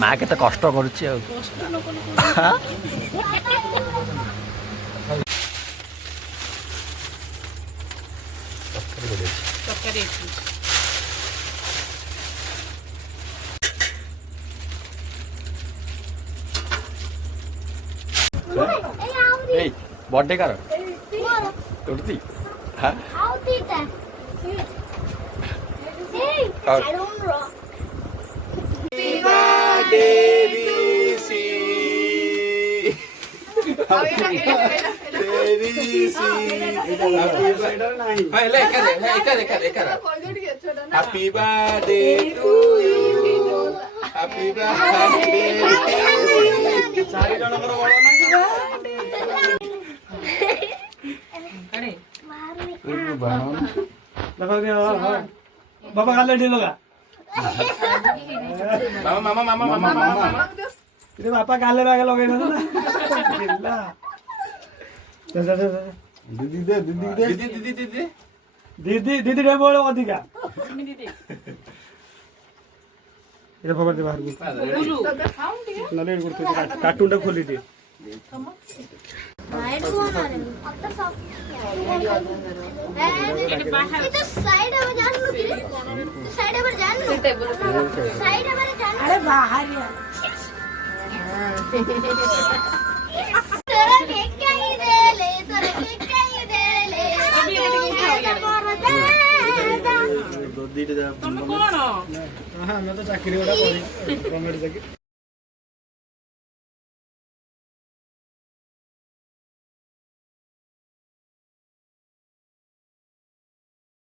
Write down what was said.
মা কেতে কষ্ট করছে আর এই बर्थडे कर उठती हाँ Happy birthday to you. Happy birthday to you. सारी जन पर बोलो ना अरे देखो क्या बाबा खाले ढीलो का मामा मामा मामा मामा मामा इधर पापा काले लगे लोगे ना ढीला दीदी दे दीदी दे दीदी दीदी दीदी दीदी दीदी रे बोलो अधिका दीदी इधर पकड़ दे बाहर को नले करते कार्टून टा खोली दे राइट को ना रे अब तो सब इधर साइड में जान लो साइड में जान लो साइड में जान अरे बाहर तेरा केक क्या ही दे ले तेरा केक क्या ही दे ले दो दीदी तुम कौन हो हां मैं तो चाकरी वाला करी गवर्नमेंट चाकरी